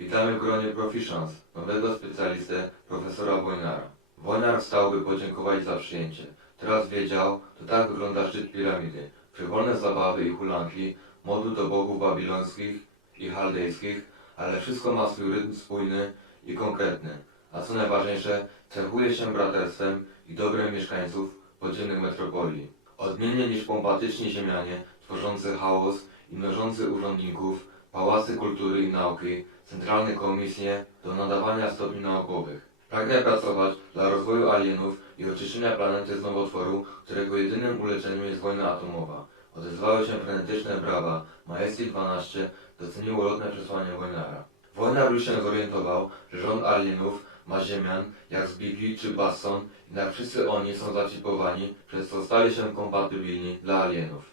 Witamy w gronie Proficience, nowego specjalistę, profesora Wojnara. Wojnar wstał, by podziękować za przyjęcie. Teraz wiedział, to tak wygląda szczyt piramidy. Frywolne zabawy i hulanki, modły do bogów babilońskich i chaldejskich, ale wszystko ma swój rytm spójny i konkretny. A co najważniejsze, cechuje się braterstwem i dobrem mieszkańców podziemnych metropolii. Odmiennie niż pompatyczni ziemianie, tworzący chaos i mnożący urzędników, pałacy kultury i nauki, centralne komisje do nadawania stopni naukowych. Pragnę pracować dla rozwoju alienów i oczyszczenia planety z nowotworu, którego jedynym uleczeniem jest wojna atomowa. Odezwały się frenetyczne brawa. Majesty 12 doceniło lotne przesłanie Wojnara. Wojnar się zorientował, że rząd alienów ma ziemian, jak z Biblii czy Basson, jednak wszyscy oni są zaczipowani, przez co stali się kompatybilni dla alienów.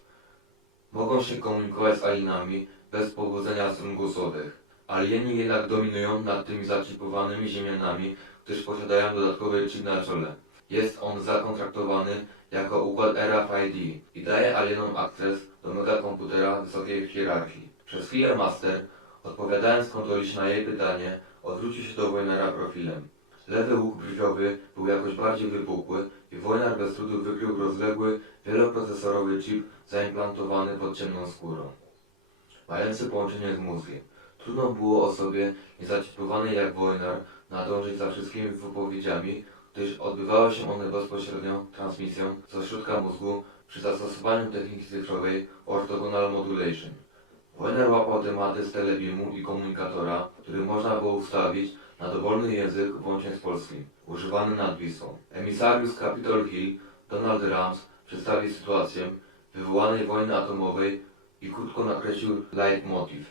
Mogą się komunikować z alienami bez pobudzenia strun głosowych. Alieni jednak dominują nad tymi zaczipowanymi ziemianami, gdyż posiadają dodatkowy chip na czole. Jest on zakontraktowany jako układ RFID i daje alienom akces do megakomputera wysokiej hierarchii. Przez chwilę Master, odpowiadając kontrolić na jej pytanie, odwrócił się do Wojnara profilem. Lewy łuk brwiowy był jakoś bardziej wypukły i Wojnar bez trudu wykrył rozległy, wieloprocesorowy chip zaimplantowany pod ciemną skórą, mający połączenie z mózgiem. Trudno było osobie niezacipowanej jak Wojnar nadążyć za wszystkimi wypowiedziami, gdyż odbywały się one bezpośrednią transmisją z ośrodka mózgu przy zastosowaniu techniki cyfrowej Orthogonal Modulation. Wojnar łapał tematy z telebimu i komunikatora, który można było ustawić na dowolny język włącznie z polskim, używany nad Wisłą. Emisariusz Capitol Hill, Donald Rams, przedstawił sytuację wywołanej wojny atomowej i krótko nakreślił leitmotiv.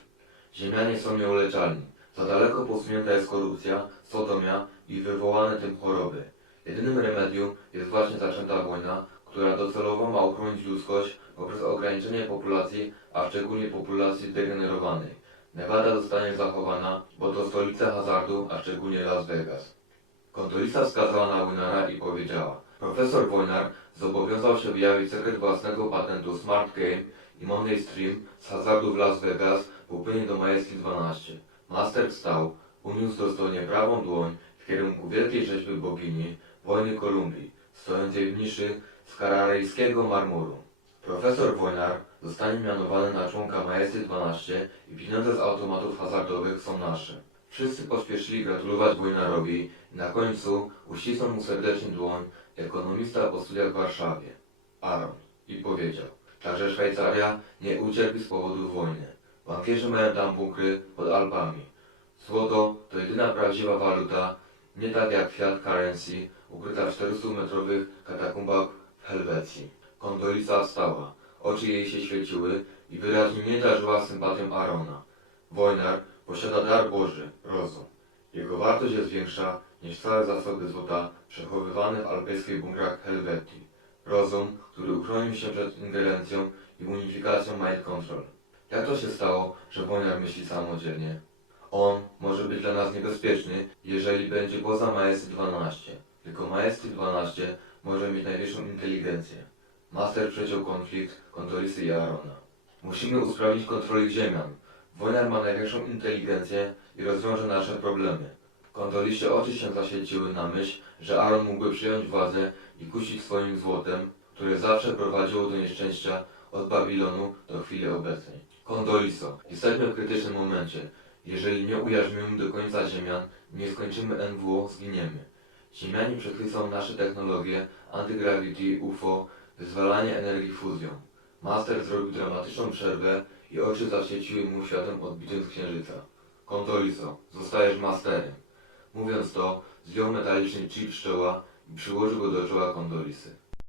Ziemianie są nieuleczalni. Za daleko posunięta jest korupcja, sodomia i wywołane tym choroby. Jedynym remedium jest właśnie zaczęta wojna, która docelowo ma uchronić ludzkość poprzez ograniczenie populacji, a szczególnie populacji zdegenerowanej. Nevada zostanie zachowana, bo to stolica hazardu, a szczególnie Las Vegas. Kontrolista wskazała na Wynara i powiedziała Profesor Wojnar zobowiązał się wyjawić sekret własnego patentu Smart Game i Monday Stream z hazardu w Las Vegas w upłynie do Majewski 12. Master wstał, uniósł dostojnie prawą dłoń w kierunku wielkiej rzeźby bogini wojny Kolumbii, stojącej w niszy z kararyjskiego marmuru. Profesor Wojnar zostanie mianowany na członka Majesty 12 i pieniądze z automatów hazardowych są nasze. Wszyscy pośpieszyli gratulować Wojnarowi i na końcu uścisnął mu serdecznie dłoń ekonomista po studiach w Warszawie, Aaron, i powiedział, także Szwajcaria nie ucierpi z powodu wojny. Bankierzy mają tam bunkry pod Alpami. Złoto to jedyna prawdziwa waluta, nie tak jak fiat currency, ukryta w 400-metrowych katakumbach w Helwecji. Kondolica wstała, oczy jej się świeciły i wyraźnie nie darzyła sympatią Arona. Wojnar posiada dar Boży, rozum. Jego wartość jest większa niż całe zasoby złota przechowywane w alpejskich bunkrach Helwetii. Rozum, który uchronił się przed ingerencją i unifikacją mind control. Jak to się stało, że Wojnar myśli samodzielnie? On może być dla nas niebezpieczny, jeżeli będzie poza Majesty 12. Tylko Majesty 12 może mieć najwyższą inteligencję. Master przeciął konflikt Kondolisy i. Musimy usprawnić kontrolę ziemian. Wojnar ma największą inteligencję i rozwiąże nasze problemy. Kondoliście oczy się zaświeciły na myśl, że Aaron mógłby przyjąć władzę i kusić swoim złotem, które zawsze prowadziło do nieszczęścia od Babilonu do chwili obecnej. Kondoliso, jesteśmy w krytycznym momencie. Jeżeli nie ujarzmimy do końca ziemian, nie skończymy NWO, zginiemy. Ziemianie przechwycą nasze technologie, antygravity, UFO, wyzwalanie energii fuzją. Master zrobił dramatyczną przerwę i oczy zaświeciły mu światem odbitym z księżyca. Kondoliso, zostajesz masterem. Mówiąc to, zdjął metaliczny chip z czoła i przyłożył go do czoła Kondolisy.